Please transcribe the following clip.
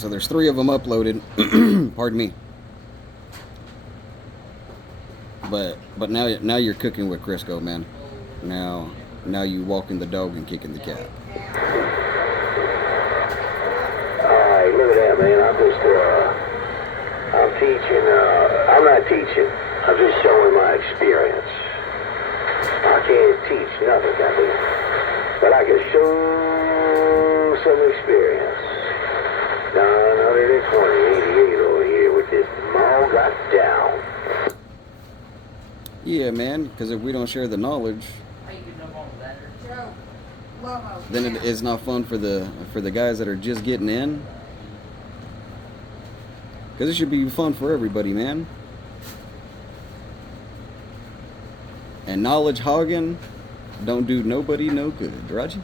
So there's 3 of them uploaded. Pardon me. But now you're cooking with Crisco, man. Now you walking the dog and kicking the cat. Alright, look at that, man. I'm teaching, I'm not teaching. I'm just showing my experience. I can't teach nothing, Captain. But I can show some experience. 920, 88 over here with this mall got down. Yeah, man, because if we don't share the knowledge, then it's not fun for the guys that are just getting in. Because it should be fun for everybody, man. And knowledge hogging don't do nobody no good, Roger.